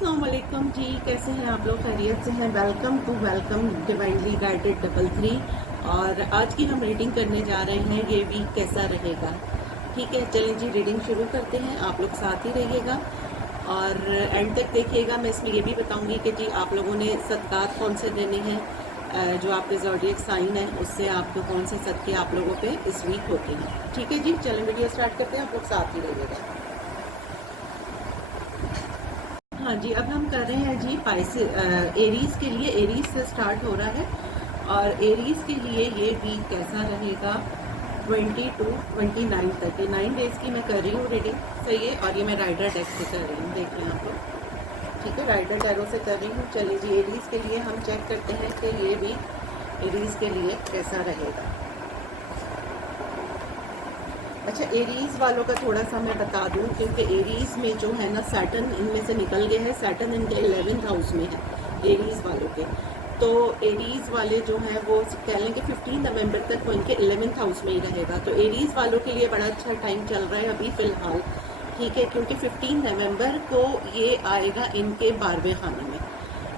अस्सलाम वालेकुम जी, कैसे हैं आप लोग? खैरियत से हैं? Welcome divinely guided 33। और आज की हम रीडिंग करने जा रहे हैं, ये वीक कैसा रहेगा। ठीक है, चलें जी रीडिंग शुरू करते हैं। आप लोग साथ ही रहिएगा और एंड तक देखिएगा। मैं इसमें ये भी बताऊंगी कि जी आप लोगों ने सदकात कौन से देने हैं, जो आपके ज़ोडिएक साइन है उससे आपको कौन से सदके आप लोगों पे इस वीक होते हैं। ठीक है जी, चलें वीडियो स्टार्ट करते हैं। आप लोग साथ ही रहिएगा। हाँ जी, अब हम कर रहे हैं जी एरीज के लिए। एरीज से स्टार्ट हो रहा है और एरीज के लिए ये वीक कैसा रहेगा 20 to 29 तक। ये 9 डेज की मैं कर रही हूँ रीडिंग, सही है। और ये मैं राइडर डेक से कर रही हूँ, देख रहे हैं आप लोग। ठीक है, राइडर टैरो से कर रही हूँ। चलिए जी, एरीज के लिए हम चेक करते हैं कि ये वीक एरीज के लिए कैसा रहेगा। अच्छा, एरीज वालों का थोड़ा सा मैं बता दूं, क्योंकि एरीज में जो है ना सैटर्न इनमें से निकल गए हैं। सैटर्न इनके 11th हाउस में है एरीज वालों के। तो एरीज वाले जो हैं वो कह लें कि 15 नवंबर तक वो इनके 11th हाउस में ही रहेगा। तो एरीज वालों के लिए बड़ा अच्छा टाइम चल रहा है अभी फ़िलहाल। ठीक है, क्योंकि 15 नवंबर को ये आएगा इनके 12वें खाने में।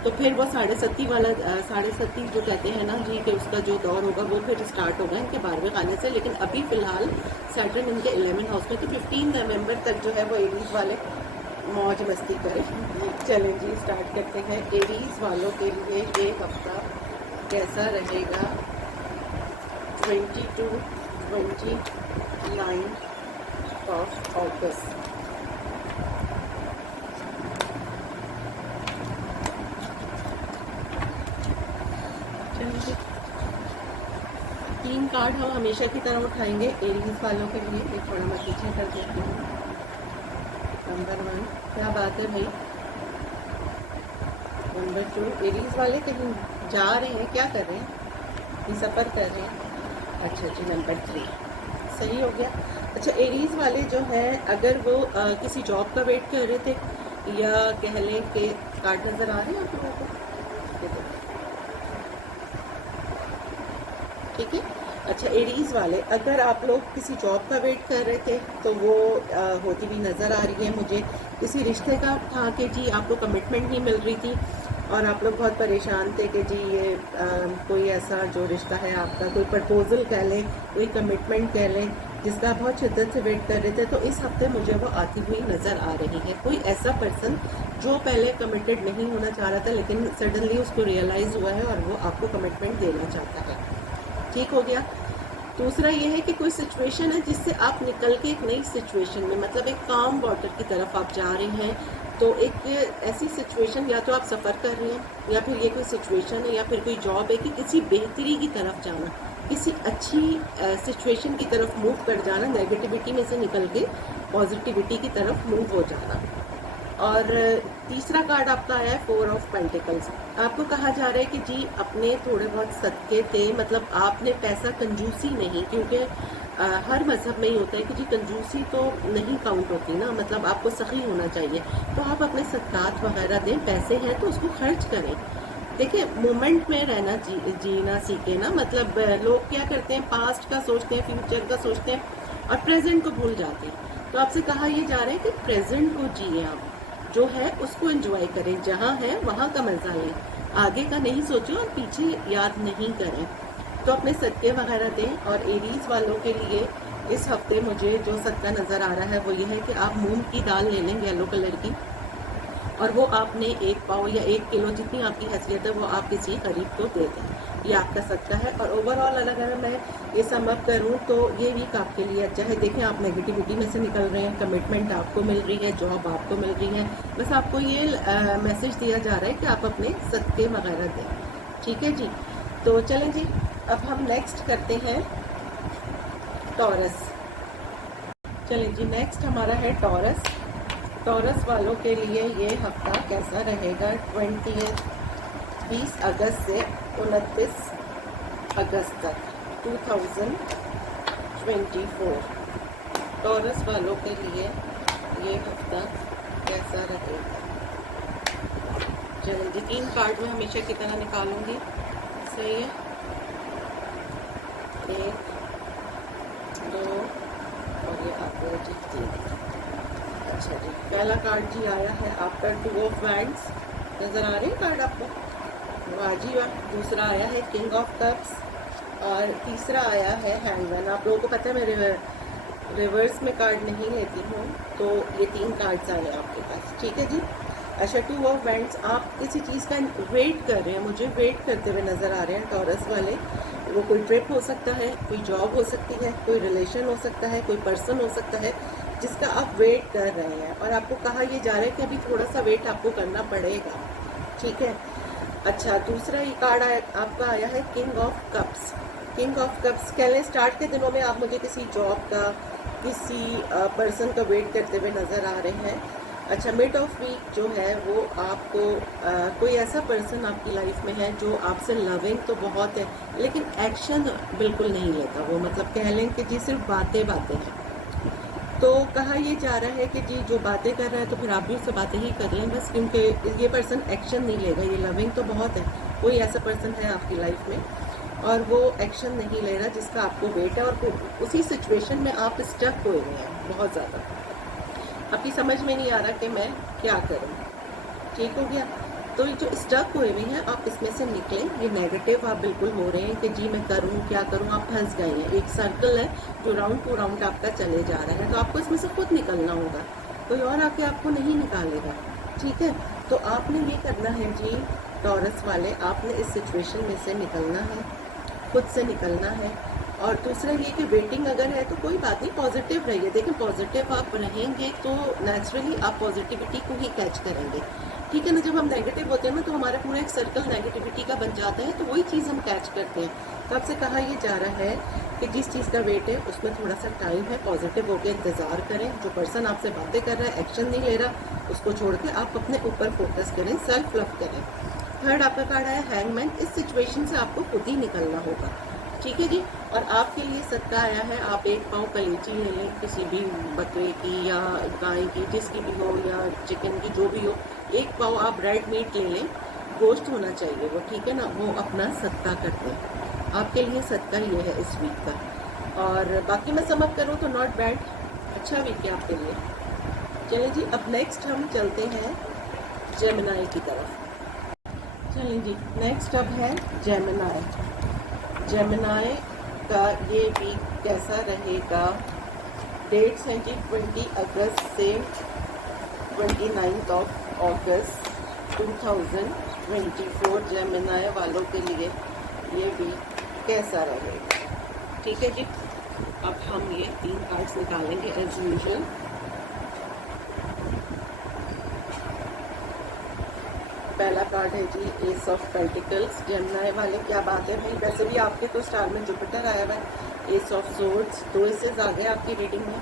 तो फिर वो 7.5 वाला 7.5 जो कहते हैं ना जी, कि उसका जो दौर होगा वो फिर स्टार्ट होगा इनके 12वें खाने से। लेकिन अभी फिलहाल सैटर्न इनके 11 हाउस में, तो 15 नवंबर तक जो है वो एरीज वाले मौज मस्ती करें। चलें जी, स्टार्ट करते हैं। एरीज वालों के लिए ये हफ्ता कैसा रहेगा 20 to 29 ऑफ अगस्त। तीन कार्ड हम हमेशा की तरह उठाएंगे एरीज वालों के लिए। एक थोड़ा मैं पीछे कर देती हूँ। नंबर 1, क्या बात है भाई। नंबर 2, एरीज वाले कहीं जा रहे हैं, क्या कर रहे हैं? ये सफ़र कर रहे हैं। अच्छा जी, नंबर 3 सही हो गया। अच्छा, एरीज वाले जो है अगर वो किसी जॉब का वेट कर रहे थे, या कह लें कि कार्ड नज़र आ रहे हैं आप लोगों को, ठीक है। अच्छा, एरीज वाले अगर आप लोग किसी जॉब का वेट कर रहे थे तो वो होती हुई नज़र आ रही है मुझे। किसी रिश्ते का था कि जी आपको कमिटमेंट नहीं मिल रही थी और आप लोग बहुत परेशान थे कि जी ये कोई ऐसा जो रिश्ता है आपका, कोई प्रपोजल कह लें, कोई कमिटमेंट कह लें, जिसका आप बहुत शिद्दत से वेट कर रहे थे, तो इस हफ्ते मुझे वो आती हुई नज़र आ रही है। कोई ऐसा पर्सन जो पहले कमिटेड नहीं होना चाह रहा था लेकिन सडनली उसको रियलाइज़ हुआ है और वो आपको कमिटमेंट देना चाहता है। ठीक हो गया। दूसरा ये है कि कोई सिचुएशन है जिससे आप निकल के एक नई सिचुएशन में, मतलब एक काम वाटर की तरफ आप जा रहे हैं। तो एक ऐसी सिचुएशन, या तो आप सफ़र कर रहे हैं, या फिर ये कोई सिचुएशन है, या फिर कोई जॉब है कि किसी बेहतरी की तरफ जाना, किसी अच्छी सिचुएशन की तरफ मूव कर जाना, नेगेटिविटी में से निकल के पॉजिटिविटी की तरफ मूव हो जाना। और तीसरा कार्ड आपका आया है 4 ऑफ पेंटिकल्स। आपको कहा जा रहा है कि जी अपने थोड़े बहुत सदके थे, मतलब आपने पैसा कंजूसी नहीं, क्योंकि हर मजहब में ही होता है कि जी कंजूसी तो नहीं काउंट होती ना, मतलब आपको सही होना चाहिए। तो आप अपने सदकात वगैरह दें, पैसे हैं तो उसको खर्च करें। देखिए, मोमेंट में रहना जीना सीखे ना। मतलब लोग क्या करते हैं, पास्ट का सोचते हैं, फ्यूचर का सोचते हैं और प्रेजेंट को भूल जाते हैं। तो आपसे कहा यह जा रहा है कि प्रेजेंट को जिए, आप जो है उसको एंजॉय करें, जहाँ है वहाँ का मजा लें, आगे का नहीं सोचो और पीछे याद नहीं करें। तो अपने सदके वगैरह दें। और एरीज वालों के लिए इस हफ्ते मुझे जो सदका नज़र आ रहा है वो ये है कि आप मूंग की दाल ले लें, येलो कलर की, और वो आपने 1 पाव या 1 किलो, जितनी आपकी हैसियत है, वो आप किसी गरीब को दे दें। ये आपका सदका है। और ओवरऑल अगर मैं ये सम अप करूँ तो ये वीक आपके लिए अच्छा है। देखें, आप नेगेटिविटी में से निकल रहे हैं, कमिटमेंट आपको मिल रही है, जॉब आपको मिल रही है। बस आपको ये मैसेज दिया जा रहा है कि आप अपने सदके वगैरह दें। ठीक है जी। तो चलें जी, अब हम नेक्स्ट करते हैं टॉरस। चलें जी, नेक्स्ट हमारा है टॉरस। टॉरस वालों के लिए ये हफ्ता कैसा रहेगा 20 अगस्त से 29 अगस्त तक 2024। टॉरस वालों के लिए ये हफ्ता कैसा रहेगा। चलिए जी, 3 कार्ड में हमेशा की तरह निकालूंगी, सही है। 1, 2 और ये आपको जी 3। अच्छा जी, पहला कार्ड जी आया है आपका 2 ऑफ वैंड्स, नज़र आ रहे हैं कार्ड आपको, वाह जी वाह। दूसरा आया है किंग ऑफ कप्स और तीसरा आया है हैंगमैन। आप लोगों को पता है मैं रिवर्स में कार्ड नहीं लेती हूँ, तो ये 3 कार्ड्स आए हैं आपके पास, ठीक है जी। अच्छा 2 ऑफ वैंड्स, आप किसी चीज़ का वेट कर रहे हैं, मुझे वेट करते हुए नज़र आ रहे हैं टॉरस वाले। वो कोई ट्रिप हो सकता है, कोई जॉब हो सकती है, कोई रिलेशन हो सकता है, कोई पर्सन हो सकता है जिसका आप वेट कर रहे हैं, और आपको कहा यह जा रहा है कि अभी थोड़ा सा वेट आपको करना पड़ेगा, ठीक है। अच्छा दूसरा ये कार्ड आपका आया है king of cups. King of cups कह लें स्टार्ट के दिनों में आप मुझे किसी जॉब का, किसी पर्सन का वेट करते हुए नज़र आ रहे हैं। अच्छा मिड ऑफ वीक जो है वो आपको कोई ऐसा पर्सन आपकी लाइफ में है जो आपसे लविंग तो बहुत है लेकिन एक्शन बिल्कुल नहीं लेता, वो मतलब कह लें कि जी सिर्फ बातें बातें हैं। तो कहा ये जा रहा है कि जी जो बातें कर रहा है तो फिर आप भी उससे बातें ही कर लें बस, क्योंकि ये पर्सन एक्शन नहीं लेगा। ये लविंग तो बहुत है, कोई ऐसा पर्सन है आपकी लाइफ में और वो एक्शन नहीं ले रहा जिसका आपको वेट है, और उसी सिचुएशन में आप स्टक हुए हुए हैं बहुत ज़्यादा। आपकी समझ में नहीं आ रहा कि मैं क्या करूं, ठीक हो गया। तो ये जो स्टक हुए हुए हैं आप इसमें से निकलें। ये नेगेटिव आप बिल्कुल हो रहे हैं कि जी मैं करूं क्या करूं, आप फंस गए हैं। एक सर्कल है जो राउंड टू राउंड आपका चले जा रहा है, तो आपको इसमें से खुद निकलना होगा, कोई और आके आपको नहीं निकालेगा, ठीक है। तो आपने ये करना है जी टॉरस वाले, आपने इस सिचुएशन में से निकलना है, खुद से निकलना है। और दूसरा ये कि वेटिंग अगर है तो कोई बात नहीं, पॉजिटिव रहिए। देखिए पॉजिटिव आप रहेंगे तो नेचुरली आप पॉजिटिविटी को ही कैच करेंगे, ठीक है ना। जब हम नेगेटिव होते हैं ना तो हमारा पूरा एक सर्कल नेगेटिविटी का बन जाता है, तो वही चीज़ हम कैच करते हैं। तो आपसे कहा यह जा रहा है कि जिस चीज़ का वेट है उसमें थोड़ा सा टाइम है, पॉजिटिव होकर इंतज़ार करें। जो पर्सन आपसे बातें कर रहा है, एक्शन नहीं ले रहा, उसको छोड़ के आप अपने ऊपर फोकस करें, सेल्फ लव करें। थर्ड आपका कार्ड आया हैंगमैन। इस सिचुएशन से आपको खुद ही निकलना होगा, ठीक है जी। और आपके लिए सदका आया है, आप 1 पाव कलेजी ले लें, किसी भी बकरे की या गाय की, जिसकी भी हो, या चिकन की, जो भी हो। 1 पाव आप रेड मीट ले लें, गोश्त होना चाहिए वो, ठीक है ना। वो अपना सदका कर दें, आपके लिए सदका ये है इस वीक का। और बाकी मैं समझ करूँ तो नॉट बैड, अच्छा वीक है आपके लिए। चलिए जी अब नेक्स्ट हम चलते हैं जेमिनाई की तरफ। चलिए जी नेक्स्ट अब है जेमिनाई। जेमिनाई का ये वीक कैसा रहेगा। डेट्स हैं जी 20 अगस्त से 29 अगस्त 2024। जेमिनाई वालों के लिए ये वीक कैसा रहेगा, ठीक है जी। अब हम ये 3 कार्ड्स निकालेंगे एज यूजुअल। पहला कार्ड है G S of pentacles. Gemini वाले क्या बात है भाई, वैसे भी आपके तो स्टार में जुपिटर आया हुआ है। एस ऑफ सोर्ड्स, 2 एसेस आ गए आपकी रीडिंग में,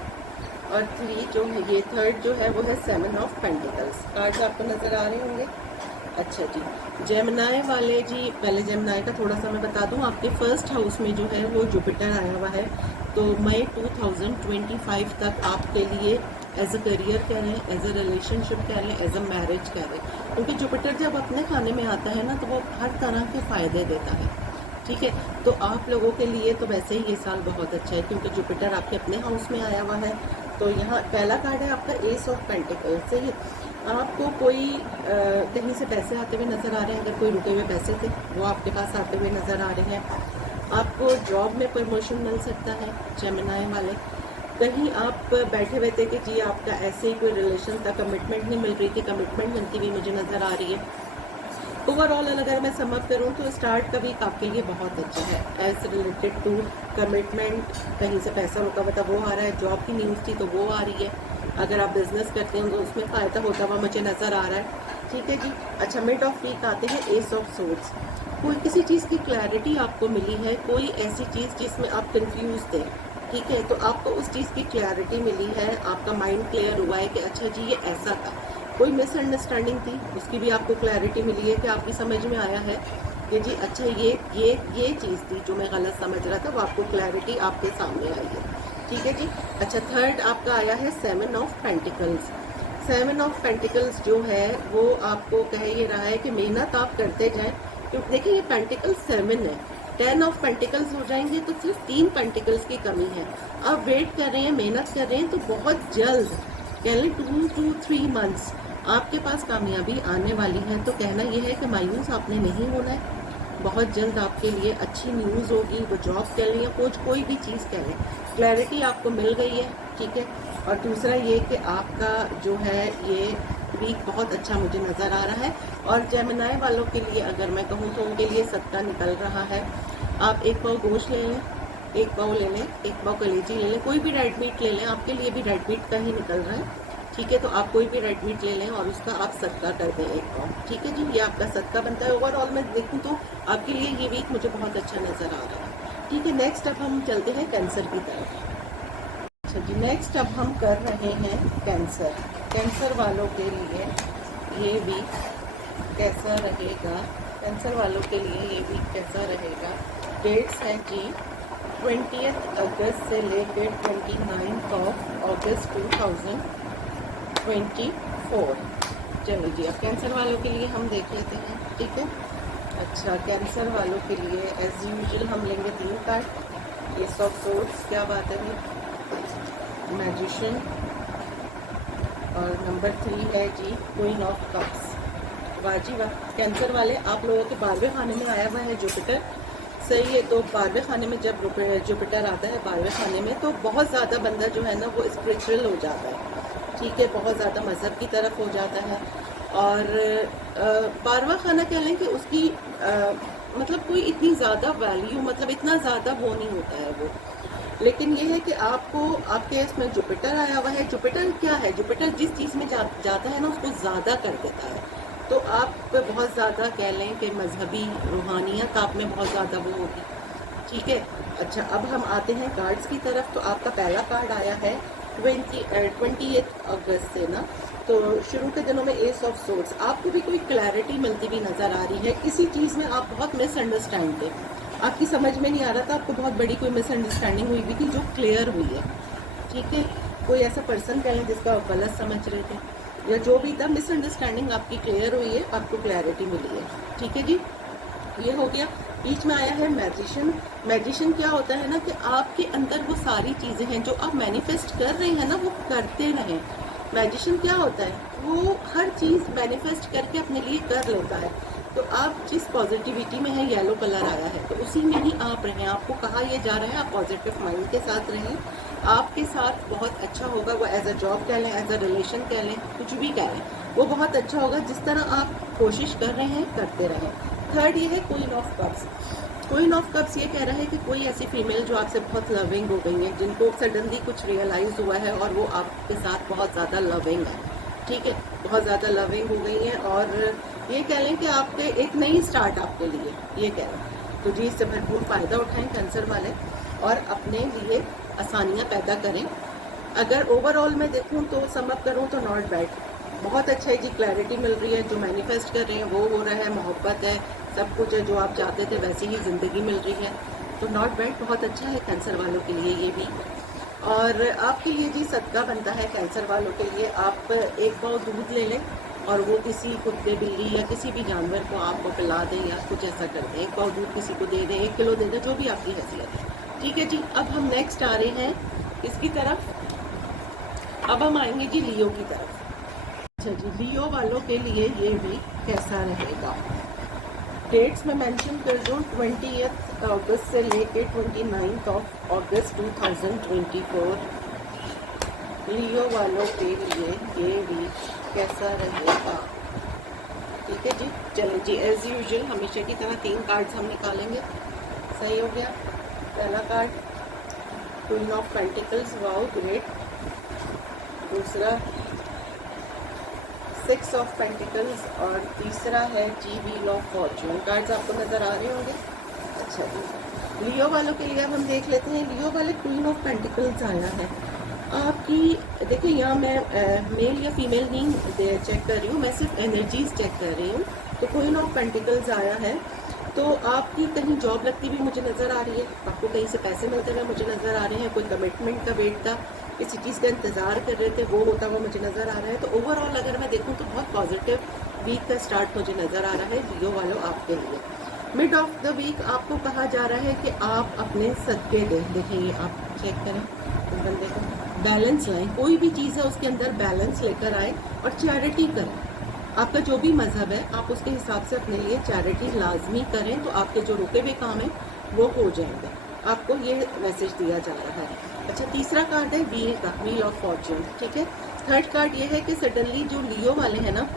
और 3 जो है ये थर्ड जो है वो है 7 ऑफ पेंटिकल्स। कार्ड्स आपको नज़र आ रहे होंगे। अच्छा जी जेमिनाई वाले जी, पहले जेमिनाई का थोड़ा सा मैं बता दूं, आपके फर्स्ट हाउस में जो है वो जुपिटर आया हुआ है। तो मई 2025 तक आपके लिए एज अ करियर कह लें, एज अ रिलेशनशिप कह लें, एज अ मैरिज कह लें, क्योंकि जुपिटर जब अपने खाने में आता है ना तो वो हर तरह के फ़ायदे देता है, ठीक है। तो आप लोगों के लिए तो वैसे ही ये साल बहुत अच्छा है क्योंकि जुपिटर आपके अपने हाउस में आया हुआ है। तो यहाँ पहला कार्ड है आपका एस ऑफ पेंटिकल्स। सही, आपको कोई कहीं से पैसे आते हुए नज़र आ रहे हैं, अगर कोई रुके हुए पैसे थे वो आपके पास आते हुए नज़र आ रहे हैं। आपको जॉब में प्रमोशन मिल सकता है जेमिनाई वाले। कहीं आप बैठे हुए थे कि जी आपका ऐसे ही कोई रिलेशन था, कमिटमेंट नहीं मिल रही थी, कमिटमेंट मिलती हुई मुझे नज़र आ रही है। ओवरऑल अगर मैं समअप करूँ तो स्टार्ट का वीक आपके लिए बहुत अच्छा है एज रिलेटेड टू कमिटमेंट। कहीं से पैसा रुका हुआ था वो आ रहा है, जॉब की न्यूज़ थी तो वो आ रही है, अगर आप बिजनेस करते हैं तो उसमें फ़ायदा होता हुआ मुझे नज़र आ रहा है, ठीक है जी। अच्छा मिड ऑफ वीक आते हैं एस ऑफ सोर्ड्स। कोई किसी चीज़ की क्लैरिटी आपको मिली है, कोई ऐसी चीज़ जिसमें आप कंफ्यूज थे, ठीक है, तो आपको उस चीज़ की क्लैरिटी मिली है, आपका माइंड क्लियर हुआ है कि अच्छा जी ये ऐसा था। कोई मिसअंडरस्टैंडिंग थी उसकी भी आपको क्लैरिटी मिली है कि आपकी समझ में आया है कि जी अच्छा ये चीज़ थी जो मैं गलत समझ रहा था, वो आपको क्लैरिटी आपके सामने आई है, ठीक है जी। अच्छा थर्ड आपका आया है 7 ऑफ पेंटिकल्स। 7 ऑफ पेंटिकल्स जो है वो आपको कह ये रहा है कि मेहनत आप करते जाएं, क्योंकि देखिए ये पेंटिकल्स 7 है, 10 ऑफ पेंटिकल्स हो जाएंगे तो सिर्फ 3 पेंटिकल्स की कमी है। आप वेट कर रहे हैं, मेहनत कर रहे हैं, तो बहुत जल्द कह लें 2 to 3 मंथ्स आपके पास कामयाबी आने वाली है। तो कहना यह है कि मायूस आपने नहीं होना है, बहुत जल्द आपके लिए अच्छी न्यूज़ होगी। वो जॉब कह लें या कोई भी चीज़ कह लें, क्लैरिटी आपको मिल गई है, ठीक है। और दूसरा ये कि आपका जो है ये वीक बहुत अच्छा मुझे नज़र आ रहा है। और जेमिनाई वालों के लिए अगर मैं कहूँ तो उनके लिए सदका निकल रहा है। आप 1 पाव गोश्त ले लें, 1 पाव ले लें, 1 पाव कलेजी ले लें, कोई भी रेड मीट ले लें, आपके लिए भी रेड मीट का ही निकल रहा है, ठीक है। तो आप कोई भी रेड मीट ले लें और उसका आप सदका कर दें 1 पाव, ठीक है जी। ये आपका सदका बनता है। ओवरऑल मैं देखूँ तो आपके लिए ये वीक मुझे बहुत अच्छा नज़र आ रहा है, ठीक है। नेक्स्ट अब हम चलते हैं कैंसर की तरफ। अच्छा जी, नेक्स्ट अब हम कर रहे हैं कैंसर। कैंसर वालों के लिए ये वीक कैसा रहेगा? कैंसर वालों के लिए ये वीक कैसा रहेगा? डेट्स हैं जी 20 अगस्त से लेकर 29 अगस्त 2024। चलो जी, अब कैंसर वालों के लिए हम देख लेते हैं, ठीक है। अच्छा, कैंसर वालों के लिए एज यूजुअल हम लेंगे 3 कार्ड। एस ऑफ सोर्ड्स, क्या बात है, मैजिशियन, और नंबर 3 है जी क्वीन ऑफ कप्स। वाजी वाह, कैंसर वाले आप लोगों के 12वें खाने में आया हुआ है जुपिटर, सही है। तो 12वें खाने में जब जुपिटर आता है 12वें खाने में, तो बहुत ज़्यादा बंदा जो है ना वो स्पिरिचुअल हो जाता है, ठीक है, बहुत ज़्यादा मज़हब की तरफ हो जाता है। और 12वां खाना कह लें कि उसकी मतलब कोई इतनी ज़्यादा वैल्यू, मतलब इतना ज़्यादा वो नहीं होता है वो। लेकिन ये है कि आपको आपके इसमें जुपिटर आया हुआ है। जुपिटर क्या है? जुपिटर जिस चीज़ में जाता है ना उसको ज़्यादा कर देता है। तो आप बहुत ज़्यादा कह लें कि मजहबी रूहानियत आप में बहुत ज़्यादा वो होगी, ठीक है। अच्छा, अब हम आते हैं कार्ड्स की तरफ। तो आपका पहला कार्ड आया है 28 अगस्त से ना, तो शुरू के दिनों में एस ऑफ सोर्ड्स। आपको भी कोई क्लैरिटी मिलती भी नज़र आ रही है। किसी चीज़ में आप बहुत मिसअंडरस्टैंड थे, आपकी समझ में नहीं आ रहा था, आपको बहुत बड़ी कोई मिसअंडरस्टैंडिंग हुई भी थी जो क्लियर हुई है, ठीक है। कोई ऐसा पर्सन कह लें जिसका आप गलत समझ रहे थे, या जो भी था मिसअंडरस्टैंडिंग आपकी क्लियर हुई है, आपको क्लैरिटी मिली है, ठीक है जी। ये हो गया। बीच में आया है मैजिशियन। मैजिशियन क्या होता है ना कि आपके अंदर वो सारी चीज़ें हैं जो आप मैनिफेस्ट कर रहे हैं ना, वो करते रहें। मैजिशियन क्या होता है? वो हर चीज़ मैनिफेस्ट करके अपने लिए कर लेता है। तो आप जिस पॉजिटिविटी में है, येलो कलर आया है, तो उसी में ही आप रहें। आपको कहा यह जा रहा है आप पॉजिटिव माइंड के साथ रहें, आपके साथ बहुत अच्छा होगा। वो एज अ जॉब कह लें, एज अ रिलेशन कह लें, कुछ भी कह लें, वो बहुत अच्छा होगा। जिस तरह आप कोशिश कर रहे हैं करते रहें। थर्ड ये है queen of cups. Queen of cups ये कह रहा है कि कोई ऐसी फीमेल जो आपसे बहुत लविंग हो गई है, जिनको सडनली कुछ रियलाइज़ हुआ है और वो आपके साथ बहुत ज़्यादा लविंग है, ठीक है, बहुत ज़्यादा लविंग हो गई है। और ये कह लें कि आपके एक नई स्टार्ट आपके लिए, ये कह रहे हैं। तो जी, इससे भरपूर फ़ायदा उठाएं कैंसर वाले और अपने लिए आसानियाँ पैदा करें। अगर ओवरऑल मैं देखूं तो समअप करूं तो नॉट बैड, बहुत अच्छा है जी। क्लैरिटी मिल रही है, जो मैनिफेस्ट कर रहे हैं वो हो रहा है, मोहब्बत है, सब कुछ है, जो आप चाहते थे वैसी ही ज़िंदगी मिल रही है। तो नॉट बैड, बहुत अच्छा है कैंसर वालों के लिए ये भी। और आपके लिए जी सदका बनता है कैंसर वालों के लिए, आप 1 पाव दूध ले लें और वो किसी कुत्ते, बिल्ली या किसी भी जानवर को आपको पिला दें या कुछ ऐसा कर दें। 1 पाव दूध किसी को दे दें, 1 किलो दे दें, जो भी आपकी हैसियत है, ठीक है जी। अब हम नेक्स्ट आ रहे हैं इसकी तरफ। अब हम आएंगे जी लियो की तरफ। अच्छा जी, लियो वालों के लिए ये भी कैसा रहेगा? डेट्स में मेंशन कर दूँ 20 अगस्त से लेके 29 अगस्त 2024। लियो वालों के लिए ये भी कैसा रहेगा? ठीक है जी। चलिए जी, एज यूजुअल हमेशा की तरह 3 कार्ड्स हम निकालेंगे। सही हो गया। पहला card queen of pentacles, wow great. दूसरा 6 ऑफ पेंटिकल्स और तीसरा है जी व्हील ऑफ फॉर्चून। कार्ड्स आपको नज़र आ रहे होंगे। अच्छा जी, लियो वालों के लिए अब हम देख लेते हैं। लियो वाले क्वीन ऑफ पेंटिकल्स आया है आपकी। देखिए यहाँ मैं मेल या फीमेल नहीं चेक कर रही हूँ, मैं सिर्फ एनर्जीज चेक कर रही हूँ। तो क्वीन ऑफ पेंटिकल्स आया है, तो आपकी कहीं जॉब लगती भी मुझे नज़र आ रही है, आपको कहीं से पैसे मिलते हुए मुझे नज़र आ रहे हैं, कोई कमिटमेंट का वेट था, किसी चीज़ का इंतज़ार कर रहे थे, वो होता हुआ मुझे नज़र आ रहा है। तो ओवरऑल अगर मैं देखूँ तो बहुत पॉजिटिव वीक का स्टार्ट मुझे नज़र आ रहा है लियो वालों आपके लिए। मिड ऑफ द वीक आपको कहा जा रहा है कि आप अपने सदके दें। देखिए आप चेक करें इस बंदे को, बैलेंस लाएं, कोई भी चीज़ है उसके अंदर बैलेंस लेकर आए और चैरिटी करें। आपका जो भी मजहब है आप उसके हिसाब से अपने लिए चैरिटी लाजमी करें, तो आपके जो रुके हुए काम हैं वो हो जाएंगे। आपको ये मैसेज दिया जा रहा है। अच्छा, तीसरा कार्ड है व्हील का, व्हील ऑफ फॉर्च्यून, ठीक है। थर्ड कार्ड ये है कि सडनली जो लियो वाले हैं ना,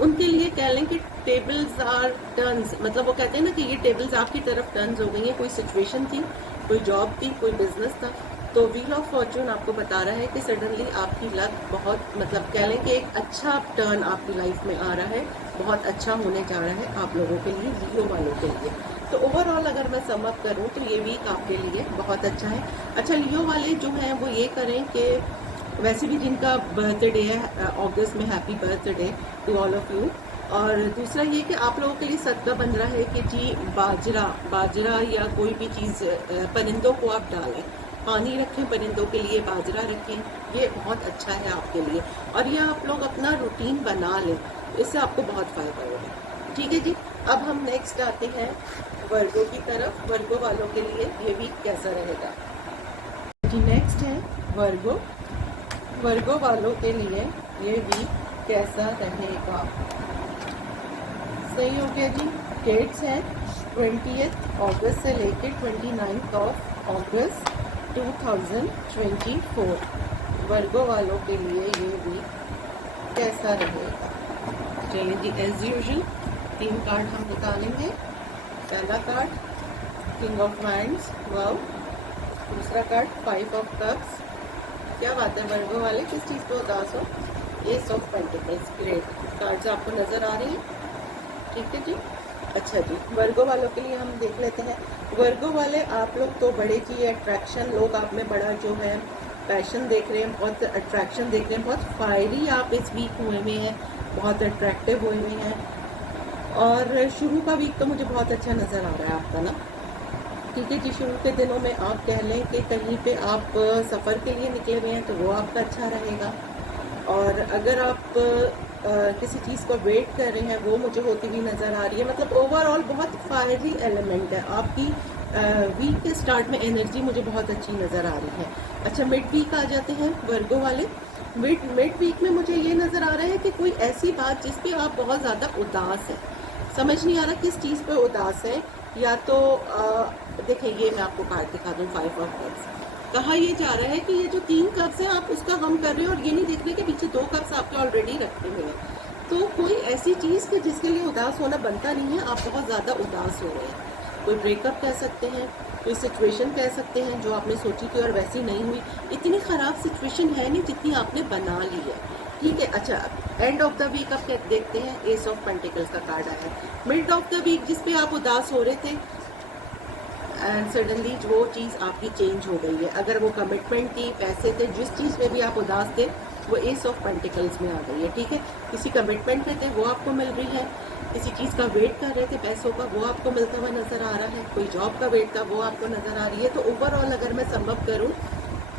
उनके लिए कह लें कि टेबल्स आर टर्न्स, मतलब वो कहते हैं ना कि ये टेबल्स आपकी तरफ टर्न्स हो गई हैं। कोई सिचुएशन थी, कोई जॉब थी, कोई बिजनेस था, तो व्हील ऑफ फॉर्च्यून आपको बता रहा है कि सडनली आपकी लक बहुत, मतलब कह लें कि एक अच्छा टर्न आपकी लाइफ में आ रहा है, बहुत अच्छा होने जा रहा है आप लोगों के लिए, लियो वालों के लिए। तो ओवरऑल अगर मैं सम अप करूं तो ये वीक आपके लिए बहुत अच्छा है। अच्छा, लियो वाले जो हैं वो ये करें कि वैसे भी जिनका बर्थडे है अगस्त में, happy birthday to all of you. और दूसरा ये कि आप लोगों के लिए सदका बन रहा है कि जी बाजरा या कोई भी चीज़ परिंदों को आप डालें, पानी रखें परिंदों के लिए, बाजरा रखें, ये बहुत अच्छा है आपके लिए। और ये आप लोग अपना रूटीन बना लें, इससे आपको बहुत फ़ायदा होगा। ठीक है जी, अब हम नेक्स्ट आते हैं वर्गो की तरफ। वर्गो वालों के लिए ये वीक कैसा रहेगा जी। नेक्स्ट है वर्गो। वर्गो वालों के लिए ये वीक कैसा रहेगा। सही हो गया जी। डेट्स हैं 20 अगस्त से लेकर 29 अगस्त 2024। वर्गो वालों के लिए ये वीक कैसा रहेगा। चलिए जी, एज यूजुअल 3 कार्ड हम निकालेंगे। पहला कार्ड किंग ऑफ वांड्स, वाव। दूसरा कार्ड 5 ऑफ कप्स, क्या बात है वर्गो वाले, किस चीज़ पे उदास हो। S of pentacles, great. Cards आपको नज़र आ रही हैं, ठीक है जी। अच्छा जी, वर्गो वालों के लिए हम देख लेते हैं। वर्गो वाले आप लोग तो बड़े जी अट्रैक्शन, लोग आप में बड़ा जो है पैशन देख रहे हैं, बहुत अट्रैक्शन देख रहे हैं, बहुत फायरी आप इस वीक हुए में हैं, बहुत अट्रैक्टिव हुए में हैं। और शुरू का वीक तो मुझे बहुत अच्छा नज़र आ रहा है आपका ना, ठीक है जी। शुरू के दिनों में आप कह लें कि कहीं पे आप सफ़र के लिए निकले हुए हैं तो वो आपका अच्छा रहेगा। और अगर आप किसी चीज़ को वेट कर रहे हैं वो मुझे होती हुई नज़र आ रही है। मतलब ओवरऑल बहुत फायरी एलिमेंट है आपकी वीक के स्टार्ट में, एनर्जी मुझे बहुत अच्छी नज़र आ रही है। अच्छा, मिड वीक आ जाते हैं वर्गो वाले। मिड वीक में मुझे ये नज़र आ रहा है कि कोई ऐसी बात जिस पे आप बहुत ज़्यादा उदास है, समझ नहीं आ रहा किस चीज़ पे उदास है। या तो देखिए, ये मैं आपको कार्ड दिखा दूँ, 5 ऑफ कप्स। कहा ये जा रहा है कि ये जो 3 कप्स हैं आप उसका हम कर रहे हैं और ये नहीं देख रहे कि पीछे 2 कप्स आपके ऑलरेडी रखे हुए हैं। तो कोई ऐसी चीज़ कि जिसके लिए उदास होना बनता नहीं है, आप बहुत ज़्यादा उदास हो रहे हैं। कोई ब्रेकअप कह सकते हैं, कोई सिचुएशन कह सकते हैं जो आपने सोची थी और वैसी नहीं हुई। इतनी ख़राब सिचुएशन है नहीं जितनी आपने बना ली है, ठीक है। अच्छा, एंड ऑफ द वीक अब देखते हैं, एस ऑफ पेंटिकल्स का कार्ड आया है। मिड ऑफ द वीक जिस पे आप उदास हो रहे थे एंड सडनली वो चीज़ आपकी चेंज हो गई है। अगर वो कमिटमेंट थी, पैसे थे, जिस चीज़ में भी आप उदास थे वो एस ऑफ पेंटिकल्स में आ गई है, ठीक है। किसी कमिटमेंट में थे वो आपको मिल रही है, किसी चीज़ का वेट कर रहे थे पैसों का, वो आपको मिलता हुआ नज़र आ रहा है, कोई जॉब का वेट था वो आपको नज़र आ रही है। तो ओवरऑल अगर मैं सम अप करूँ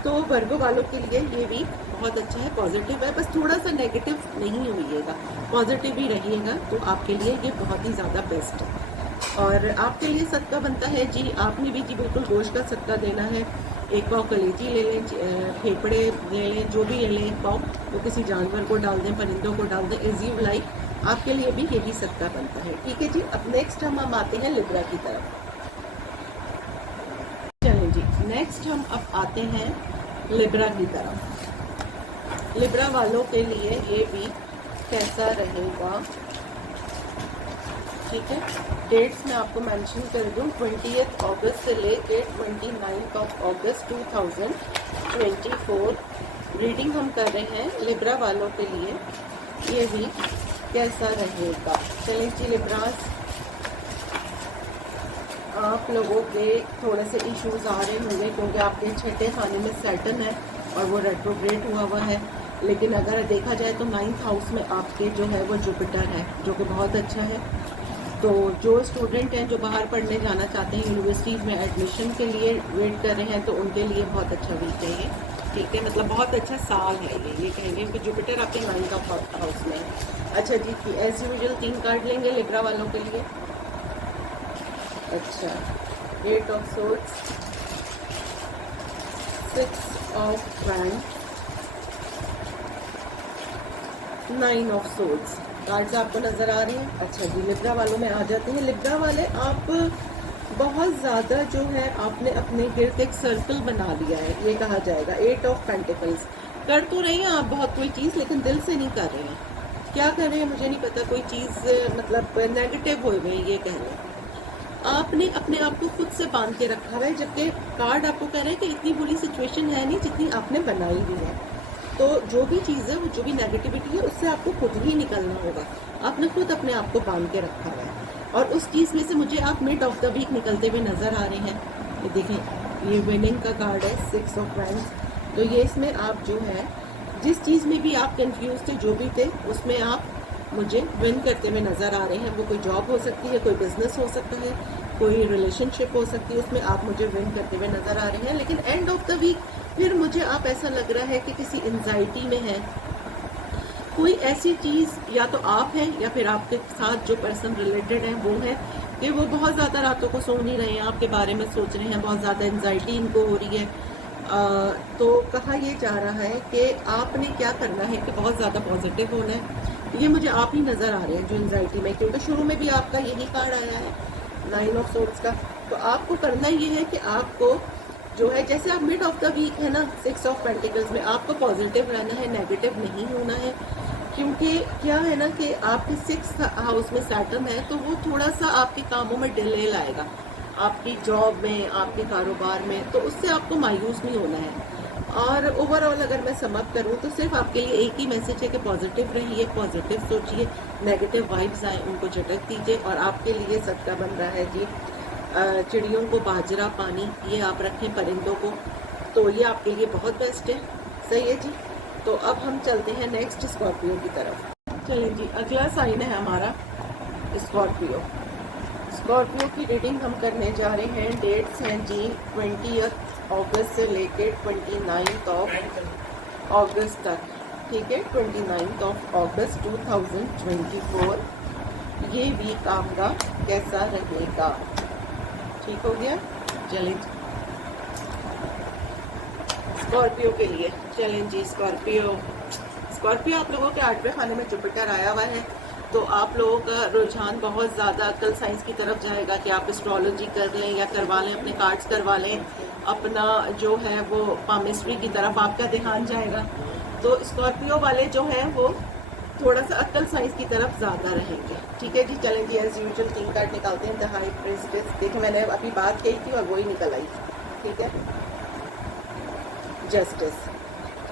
तो वर्गो वालों के लिए ये वीक बहुत अच्छा है, पॉजिटिव है। बस थोड़ा सा नेगेटिव नहीं होइएगा, पॉजिटिव ही रहिएगा, तो आपके लिए ये बहुत ही ज़्यादा बेस्ट है। और आपके लिए सदका बनता है जी, आपने भी जी बिल्कुल गोश्त का सदका देना है। 1 पाव कलेजी ले लें, फेफड़े ले लें, जो भी ले लें 1 पाव, वो किसी जानवर को डाल दें, परिंदों को डाल दें, एज यू लाइक। आपके लिए भी ये भी सदका बनता है, ठीक है जी। अब नेक्स्ट हम आते हैं लिब्रा की तरफ। चलें जी, नेक्स्ट हम अब आते हैं लिब्रा की तरफ। लिब्रा वालों के लिए ये वीक कैसा रहेगा, ठीक है। डेट्स मैं आपको मेंशन कर दूं, 20 अगस्त से लेके 29 अगस्त 2024 रीडिंग हम कर रहे हैं लिब्रा वालों के लिए। ये वीक कैसा रहेगा। चलिए जी लिब्रास, आप लोगों के थोड़े से इश्यूज आ रहे होंगे क्योंकि आपके छठे खाने में सैटर्न है और वो रेट्रोग्रेड हुआ है। लेकिन अगर देखा जाए तो 9th हाउस में आपके जो है वो जुपिटर है, जो कि बहुत अच्छा है। तो जो स्टूडेंट हैं जो बाहर पढ़ने जाना चाहते हैं, यूनिवर्सिटीज़ में एडमिशन के लिए वेट कर रहे हैं, तो उनके लिए बहुत अच्छा वीक है ये, ठीक है। मतलब बहुत अच्छा साल है ये कहेंगे कि जुपिटर आपके 9th हाउस में है। अच्छा जी, एज यूजुअल 3 कार्ड लेंगे लिब्रा वालों के लिए। अच्छा, 8 of swords, 6 of wand, 9 of swords. Cards आपको नजर आ रहे हैं। अच्छा जी, लिब्रा वालों में आ जाते हैं। लिब्रा वाले, आप बहुत ज़्यादा जो है आपने अपने गिर्द एक सर्कल बना लिया है, ये कहा जाएगा। 8 ऑफ पेंटिकल्स। कर तो रही हैं आप बहुत कोई चीज़, लेकिन दिल से नहीं कर रहे हैं। क्या कर रहे हैं मुझे नहीं पता, कोई चीज़ मतलब नेगेटिव हुए हुए ये कह रहे हैं। आपने अपने आप को खुद से बांध के रखा हुआ है, जबकि कार्ड आपको कह रहे हैं कि इतनी बुरी सिचुएशन है नहीं जितनी आपने बनाई हुई है। तो जो भी चीज़ है, वो जो भी नेगेटिविटी है, उससे आपको खुद ही निकलना होगा। आपने खुद अपने आप को बांध के रखा हुआ है, और उस चीज़ में से मुझे आप मिड ऑफ द वीक निकलते हुए नज़र आ रहे हैं। ये देखें, ये विनिंग का कार्ड है, 6 ऑफ वैंड्स। तो ये इसमें आप जो है जिस चीज़ में भी आप कंफ्यूज थे, जो भी थे, उसमें आप मुझे विन करते हुए नज़र आ रहे हैं। वो कोई जॉब हो सकती है, कोई बिजनेस हो सकता है, कोई रिलेशनशिप हो सकती है, उसमें आप मुझे विन करते हुए नज़र आ रहे हैं। लेकिन एंड ऑफ द वीक फिर मुझे आप ऐसा लग रहा है कि किसी एंजाइटी में है। कोई ऐसी चीज़, या तो आप हैं या फिर आपके साथ जो पर्सन रिलेटेड है वो है कि वो बहुत ज़्यादा रातों को सो नहीं रहे हैं, आपके बारे में सोच रहे हैं, बहुत ज़्यादा एंजाइटी इनको हो रही है। तो कहा ये जा रहा है कि आपने क्या करना है कि बहुत ज़्यादा पॉजिटिव होना है। ये मुझे आप ही नज़र आ रहे हैं जो एंजाइटी में, क्योंकि शुरू में भी आपका यही कार्ड आया है, 9 ऑफ सोर्ड्स का। तो आपको करना ये है कि आपको जो है, जैसे आप मिड ऑफ द वीक है ना, 6 ऑफ पेंटिकल्स में, आपको पॉजिटिव रहना है, नेगेटिव नहीं होना है। क्योंकि क्या है ना कि आपके 6th हाउस में सैटर्न है, तो वो थोड़ा सा आपके कामों में डिले लाएगा, आपकी जॉब में, आपके कारोबार में। तो उससे आपको मायूस नहीं होना है। और ओवरऑल अगर मैं समअप करूं तो सिर्फ आपके लिए एक ही मैसेज है कि पॉजिटिव रहिए, पॉजिटिव सोचिए, नेगेटिव वाइब्स आए उनको झटक दीजिए। और आपके लिए सदका बन रहा है जी, चिड़ियों को बाजरा पानी ये आप रखें, परिंदों को, तो ये आपके लिए बहुत बेस्ट है। सही है जी। तो अब हम चलते हैं नेक्स्ट स्कॉर्पियो की तरफ। चलें जी, अगला साइन है हमारा स्कॉर्पियो। स्कॉर्पियो की रीडिंग हम करने जा रहे हैं। डेट्स हैं जी 20 अगस्त से लेके 29 ऑफ अगस्त तक। ठीक है, 29 ऑफ अगस्त 2024। ये वीक आपका कैसा रहेगा? ठीक हो गया। चलें स्कॉर्पियो के लिए, चलें जी। स्कॉर्पियो आप लोगों के 8वें खाने में जुपिटर आया हुआ है, तो आप लोगों का रुझान बहुत ज़्यादा अक्ल साइंस की तरफ जाएगा कि आप एस्ट्रोलॉजी कर लें या करवा लें, अपने कार्ड्स करवा लें, अपना जो है वो पामिस्ट्री की तरफ आपका ध्यान जाएगा। तो स्कॉर्पियो वाले जो हैं वो थोड़ा सा अक्ल साइंस की तरफ ज़्यादा रहेंगे। ठीक है जी। चलें जी, एज यूजुअल 3 कार्ड निकालते हैं। द हाई प्रिंसेस, देखिए मैंने अभी बात कही थी और वही निकल आई। ठीक है, जस्टिस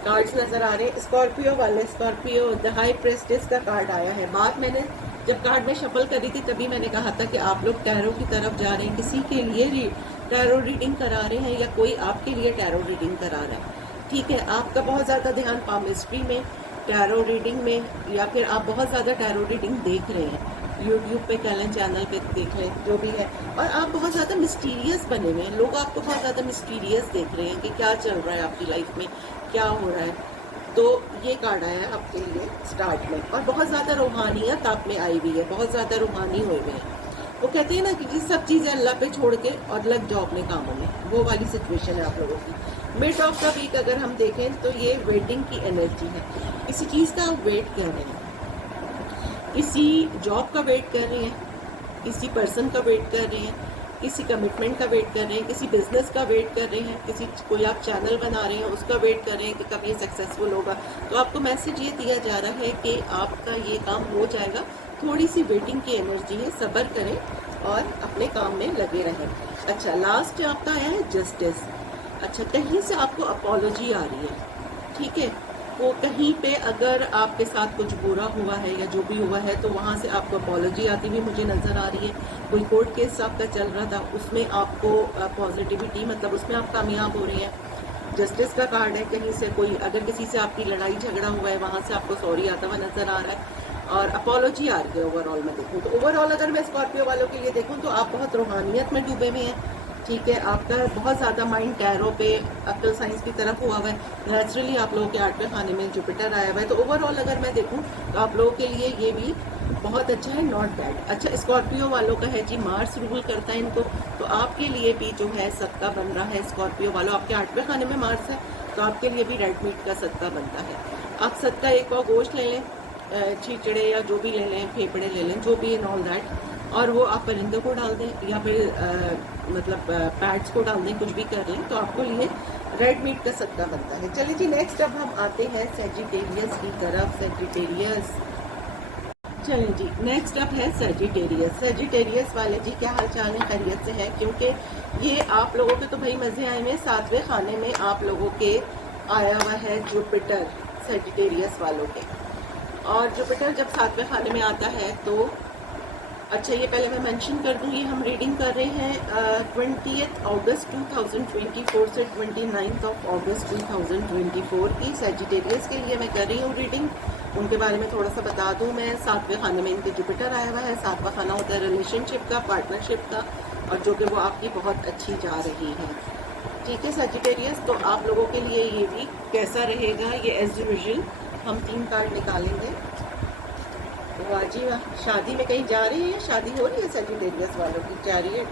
कार्ड्स नजर आ रहे हैं स्कॉर्पियो वाले। स्कॉर्पियो द हाई प्रेस्टिस का कार्ड आया है। बात मैंने जब कार्ड में शफल करी थी तभी मैंने कहा था कि आप लोग टैरो की तरफ जा रहे हैं, किसी के लिए टैरो रीडिंग करा रहे हैं या कोई आपके लिए टैरो रीडिंग करा रहा है। ठीक है, आपका बहुत ज़्यादा ध्यान पामिस्ट्री में, टैरो रीडिंग में, या फिर आप बहुत ज़्यादा टैरो रीडिंग देख रहे हैं, यूट्यूब पे कैलन चैनल पे देख लें, जो भी है। और आप बहुत ज़्यादा मिस्टीरियस बने हुए हैं, लोग आपको बहुत ज़्यादा मिस्टीरियस देख रहे हैं कि क्या चल रहा है आपकी लाइफ में, क्या हो रहा है। तो ये कार्ड आया है आपके लिए स्टार्ट में, और बहुत ज़्यादा रूहानियत आप में आई हुई है, बहुत ज़्यादा रूहानी हुए हुए हैं। वो कहते हैं ना कि सब चीज़ें अल्लाह पे छोड़ के और लग जाओ अपने कामों में, वो वाली सिचुएशन है आप लोगों की। मिड ऑफ द वीक अगर हम देखें तो ये वेटिंग की एनर्जी है। किसी चीज़ का आप वेट कर रहे हैं, किसी जॉब का वेट कर रहे हैं, किसी पर्सन का वेट कर रहे हैं, किसी कमिटमेंट का वेट कर रहे हैं, किसी बिजनेस का वेट कर रहे हैं, किसी कोई आप चैनल बना रहे हैं उसका वेट कर रहे हैं कि कब ये सक्सेसफुल होगा। तो आपको मैसेज ये दिया जा रहा है कि आपका ये काम हो जाएगा। थोड़ी सी वेटिंग की एनर्जी है, सब्र करें और अपने काम में लगे रहें। अच्छा, लास्ट आपका आया है जस्टिस। अच्छा, कहीं से आपको अपॉलॉजी आ रही है। ठीक है, वो कहीं पे अगर आपके साथ कुछ बुरा हुआ है या जो भी हुआ है तो वहाँ से आपको अपॉलॉजी आती हुई मुझे नज़र आ रही है। कोई कोर्ट केस आपका चल रहा था, उसमें आपको पॉजिटिविटी, मतलब उसमें आप कामयाब हो रही हैं। जस्टिस का कार्ड है। कहीं से कोई, अगर किसी से आपकी लड़ाई झगड़ा हुआ है, वहाँ से आपको सॉरी आता हुआ नज़र आ रहा है और अपॉलॉजी आ रही है। ओवरऑल मैं देखूँ तो, ओवरऑल अगर मैं स्कॉर्पियो वालों के लिए देखूँ तो आप बहुत रूहानियत में डूबे हुए हैं। ठीक है, आपका बहुत ज़्यादा माइंड टैरो पे, अक्ल साइंस की तरफ हुआ हुआ है। नेचुरली आप लोगों के 8वें खाने में जुपिटर आया हुआ है। तो ओवरऑल अगर मैं देखूं तो आप लोगों के लिए ये भी बहुत अच्छा है, नॉट बैड। अच्छा, स्कॉर्पियो वालों का है जी, मार्स रूल करता है इनको, तो आपके लिए भी जो है सबका बन रहा है। स्कॉर्पियो वालों, आपके 8वें खाने में मार्स है, तो आपके लिए भी रेड मीट का सदका बनता है। आप सदका एक पाव गोश्त ले लें, छिचड़े या जो भी ले लें, फेफड़े ले लें, जो भी एंड ऑल दैट, और वो आप परिंदों को डाल दें या फिर मतलब पैट्स को डाल दें, कुछ भी कर लें, तो आपको लिए रेड मीट का सदका बनता है। चलिए जी, नेक्स्ट अब हम आते हैं सेजिटेरियस की तरफ। सेजिटेरियस, चलें जी, नेक्स्ट अप है सेजिटेरियस। सेजिटेरियस वाले जी क्या हाल चाल है, खैरियत से है? क्योंकि ये आप लोगों के तो भाई मज़े आए हैं, 7वें खाने में आप लोगों के आया हुआ है जुपिटर, सेजिटेरियस वालों के। और जुपिटर जब 7वें खाने में आता है तो अच्छा, ये पहले मैं मेंशन कर दूं, ये हम रीडिंग कर रहे हैं 20 अगस्त 2024 से 29 अगस्त 2024 की। सेजिटेरियस के लिए मैं कर रही हूँ रीडिंग। उनके बारे में थोड़ा सा बता दूं मैं। 7वें खाने में इनके जुपिटर आया हुआ है। 7वां खाना होता है रिलेशनशिप का, पार्टनरशिप का, और जो कि वो आपकी बहुत अच्छी जा रही है। ठीक है सेजिटेरियस, तो आप लोगों के लिए ये वीक कैसा रहेगा, ये एज यूजुअल हम 3 कार्ड निकालेंगे। वाह जी वाह, शादी में कहीं जा रही है, शादी हो रही है सेजिटेरियस वालों की। Chariot,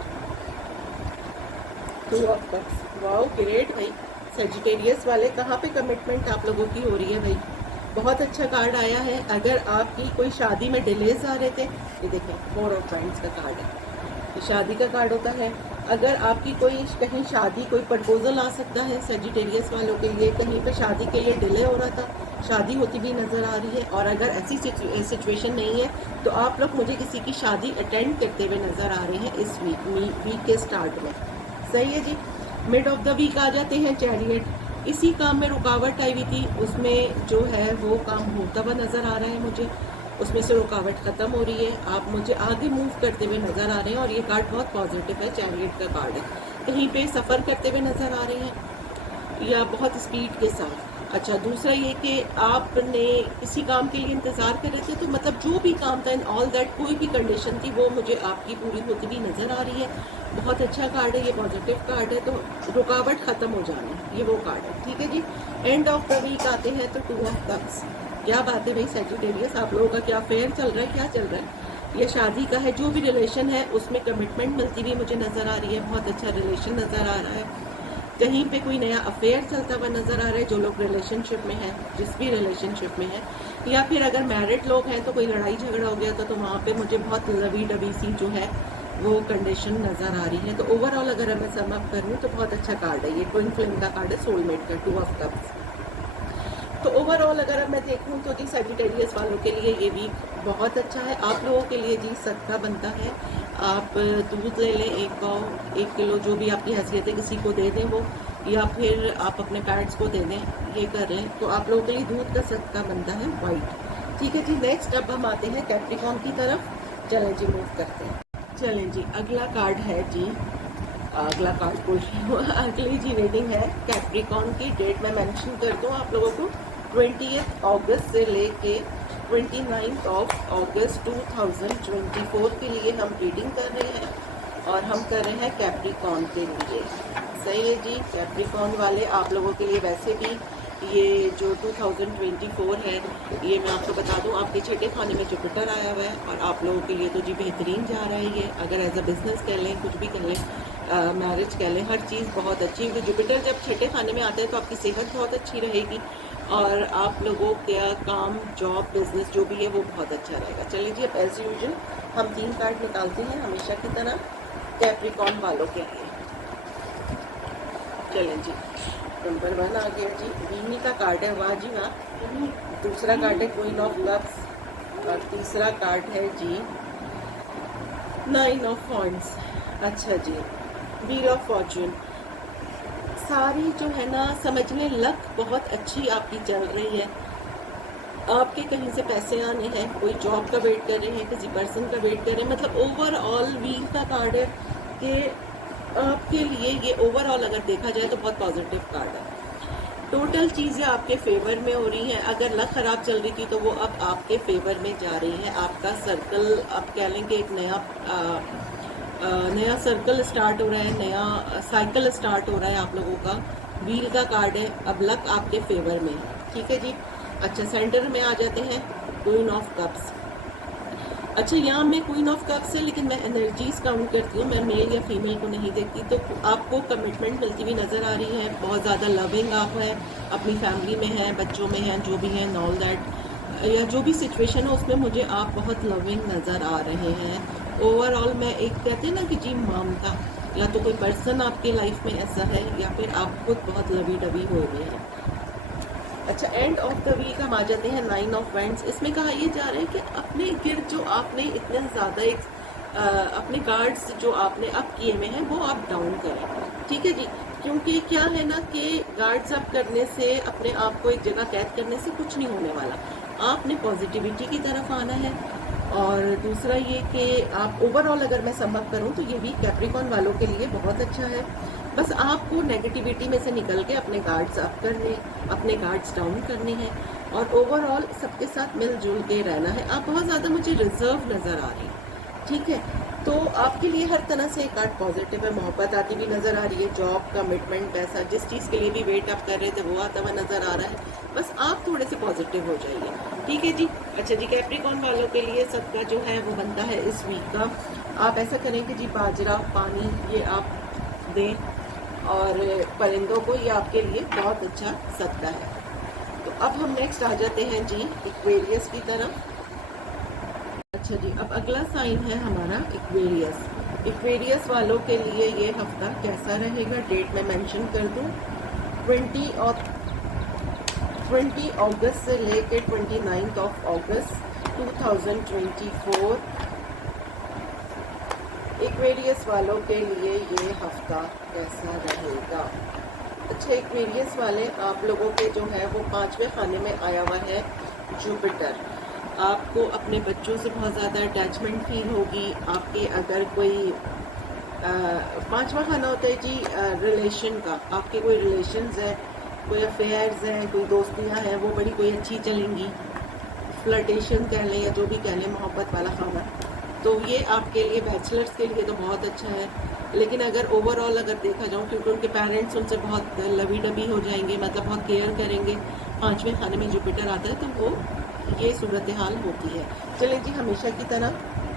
2 of cups, wow great भाई। सेजिटेरियस वाले कहाँ पे कमिटमेंट आप लोगों की हो रही है भाई, बहुत अच्छा कार्ड आया है। अगर आपकी कोई शादी में डिलेज आ रहे थे, ये देखें 4 ऑफ वांड्स का कार्ड है, ये शादी का कार्ड होता है। अगर आपकी कोई कहीं शादी, कोई प्रपोजल आ सकता है सेजिटेरियस वालों के लिए, कहीं पे शादी के लिए डिले हो रहा था, शादी होती भी नज़र आ रही है। और अगर ऐसी सिचुएशन नहीं है तो आप लोग मुझे किसी की शादी अटेंड करते हुए नज़र आ रहे हैं इस वीक के स्टार्ट में। सही है जी। मिड ऑफ द वीक आ जाते हैं चैरियट। इसी काम में रुकावट आई हुई थी, उसमें जो है वो काम होता हुआ नज़र आ रहा है मुझे, उसमें से रुकावट ख़त्म हो रही है, आप मुझे आगे मूव करते हुए नज़र आ रहे हैं। और ये कार्ड बहुत पॉजिटिव है, चैरियट का कार्ड है। कहीं पे सफ़र करते हुए नज़र आ रहे हैं या बहुत स्पीड के साथ। अच्छा, दूसरा ये कि आपने किसी काम के लिए इंतज़ार कर रहे थे, तो मतलब जो भी काम था इन ऑल दैट, कोई भी कंडीशन थी वो मुझे आपकी पूरी होती हुई नज़र आ रही है। बहुत अच्छा कार्ड है, ये पॉजिटिव कार्ड है, तो रुकावट ख़त्म हो जानी, ये वो कार्ड है। ठीक है जी। एंड ऑफ द वीक आते हैं तो 2 ऑफ कप्स। क्या बात है भाई सेजिटेरियस, आप लोगों का क्या फेयर चल रहा है, क्या चल रहा है? ये शादी का है, जो भी रिलेशन है उसमें कमिटमेंट मिलती हुई मुझे नज़र आ रही है, बहुत अच्छा रिलेशन नज़र आ रहा है। कहीं पे कोई नया अफेयर चलता हुआ नज़र आ रहा है, जो लोग रिलेशनशिप में हैं, जिस भी रिलेशनशिप में है, या फिर अगर मैरिड लोग हैं तो कोई लड़ाई झगड़ा हो गया था, तो वहाँ पे मुझे बहुत लवी डबी सी जो है वो कंडीशन नज़र आ रही है। तो ओवरऑल अगर मैं सम अप करूँ तो बहुत अच्छा कार्ड है ये, ट्विन फ्लेम का कार्ड है, सोलमेट का, 2 ऑफ कप्स। तो ओवरऑल अगर मैं देखूं तो जी सेजिटेरियस वालों के लिए ये वीक बहुत अच्छा है। आप लोगों के लिए जी सदका बनता है, आप दूध ले लें 1 पाव, 1 किलो, जो भी आपकी हैसियत है, किसी को दे दें वो, या फिर आप अपने पैरेंट्स को दे दें, ये कर रहे हैं तो आप लोगों के लिए दूध का सदका बनता है वाइट। ठीक है जी। नेक्स्ट अब हम आते हैं कैप्रिकॉर्न की तरफ। चलें जी, मूव करते हैं। चलें जी, अगला कार्ड है जी, अगला कार्ड कोई अगली जी रीडिंग है कैप्रिकॉर्न की। डेट मैं मेंशन कर दूं आप लोगों को, 20 अगस्त से लेके 29 अगस्त 2024 के लिए हम रीडिंग कर रहे हैं, और हम कर रहे हैं कैप्रिकॉर्न के लिए। सही है जी। कैप्रिकॉर्न वाले आप लोगों के लिए वैसे भी ये जो 2024 है, ये मैं आपको बता दूं, आपके छठे खाने में जुपिटर आया हुआ है, और आप लोगों के लिए तो जी बेहतरीन जा रहा है ये। अगर एज अ बिजनेस कर लें, कुछ भी कर लें, मैरिज कह लें, हर चीज़ बहुत अच्छी है। जुपिटर जब छठे खाने में आता है तो आपकी सेहत बहुत अच्छी रहेगी, और आप लोगों का काम, जॉब, बिजनेस जो भी है वो बहुत अच्छा रहेगा। चलिए जी, अब एज यूजुअल हम 3 कार्ड निकालते हैं हमेशा की तरह कैप्रिकॉर्न वालों के लिए। चलें जी, नंबर 1 आ गया जी, वीनी का कार्ड है, वाह जी वाह। दूसरा कार्ड है क्वीन ऑफ कप्स, और तीसरा कार्ड है जी 9 ऑफ वॉन्ड्स। अच्छा जी, व्हील ऑफ फॉर्चून। सारी जो है ना, समझ लें लक बहुत अच्छी आपकी चल रही है। आपके कहीं से पैसे आने हैं, कोई जॉब का वेट कर रहे हैं, किसी पर्सन का वेट कर रहे हैं, मतलब ओवरऑल व्हील का कार्ड है कि आपके लिए ये ओवरऑल अगर देखा जाए तो बहुत पॉजिटिव कार्ड है। टोटल चीज़ें आपके फेवर में हो रही हैं। अगर लक ख़राब चल रही थी तो वो अब आपके फेवर में जा रही है। आपका सर्कल, आप कह लें कि एक नया सर्कल स्टार्ट हो रहा है, नया साइकिल स्टार्ट हो रहा है आप लोगों का। व्हील का कार्ड है, अब लक आपके फेवर में है। ठीक है जी। अच्छा, सेंटर में आ जाते हैं क्वीन ऑफ कप्स। अच्छा, यहाँ मैं क्वीन ऑफ कप्स है, लेकिन मैं एनर्जीज काउंट करती हूँ, मैं मेल या फीमेल को नहीं देखती। तो आपको कमिटमेंट मिलती हुई नज़र आ रही है, बहुत ज़्यादा लविंग आप है, अपनी फैमिली में है, बच्चों में है, जो भी है, ऑल दैट, या जो भी सिचुएशन है उसमें मुझे आप बहुत लविंग नज़र आ रहे हैं। ओवरऑल मैं एक कहते हैं ना कि जी ममता, या तो कोई पर्सन आपके लाइफ में ऐसा है या फिर आप खुद बहुत लवी डबी हुए हुए हैं। अच्छा, एंड ऑफ द वीक हम आ जाते हैं 9 ऑफ वेंट्स। इसमें कहा यह जा रहा है कि अपने गिर्द जो आपने इतने ज़्यादा अपने गार्ड्स जो आपने अप किए हुए हैं वो आप डाउन करें, ठीक है जी। क्योंकि क्या है ना कि गार्ड्स अप करने से, अपने आप को एक जगह कैद करने से कुछ नहीं होने वाला। आपने पॉजिटिविटी की तरफ आना है। और दूसरा ये कि आप ओवरऑल अगर मैं सम अप करूँ तो ये भी कैप्रिकॉर्न वालों के लिए बहुत अच्छा है। बस आपको नेगेटिविटी में से निकल के अपने गार्ड्स अप करने, अपने गार्ड्स डाउन करने हैं, और ओवरऑल सबके साथ मिलजुल के रहना है। आप बहुत ज़्यादा मुझे रिजर्व नज़र आ रही हैं, ठीक है। तो आपके लिए हर तरह से एक कार्ड पॉजिटिव है। मोहब्बत आती भी नज़र आ रही है, जॉब, कमिटमेंट, पैसा, जिस चीज़ के लिए भी वेट आप कर रहे थे वो आता हुआ नज़र आ रहा है। बस आप थोड़े से पॉजिटिव हो जाइए, ठीक है जी। अच्छा जी, कैप्रिकॉर्न वालों के लिए सबका जो है वो बनता है इस वीक का। आप ऐसा करें कि जी बाजरा, पानी ये आप दें, और परिंदों को, ये आपके लिए बहुत अच्छा सदका है। तो अब हम नेक्स्ट आ जाते हैं जी एक्वेरियस की तरफ। अच्छा जी, अब अगला साइन है हमारा एक्वेरियस। एक्वेरियस वालों के लिए ये हफ्ता कैसा रहेगा, डेट मैं मेंशन कर दूं। 20 अगस्त से लेके 29 ऑफ अगस्त 2024 एक्वेरियस वालों के लिए ये हफ्ता कैसा रहेगा। अच्छा, एक्वेरियस वाले आप लोगों के जो है वो 5वें खाने में आया हुआ है जुपिटर। आपको अपने बच्चों से बहुत ज़्यादा अटैचमेंट फील होगी। आपके अगर कोई 5वां खाना होता है जी रिलेशन का, आपके कोई रिलेशंस है, कोई अफेयर्स हैं, कोई दोस्तियां हैं, वो बड़ी कोई अच्छी चलेंगी। फ्लर्टेशन कह लें या जो भी कह लें, मोहब्बत वाला खाना, तो ये आपके लिए, बैचलर्स के लिए तो बहुत अच्छा है। लेकिन अगर ओवरऑल अगर देखा जाऊँ, क्योंकि उनके पेरेंट्स उनसे बहुत लवी डबी हो जाएंगे, मतलब बहुत केयर करेंगे, 5वें खाने में जुपिटर आता है, तो वो ये सूरत हाल होती है। चलिए जी, हमेशा की तरह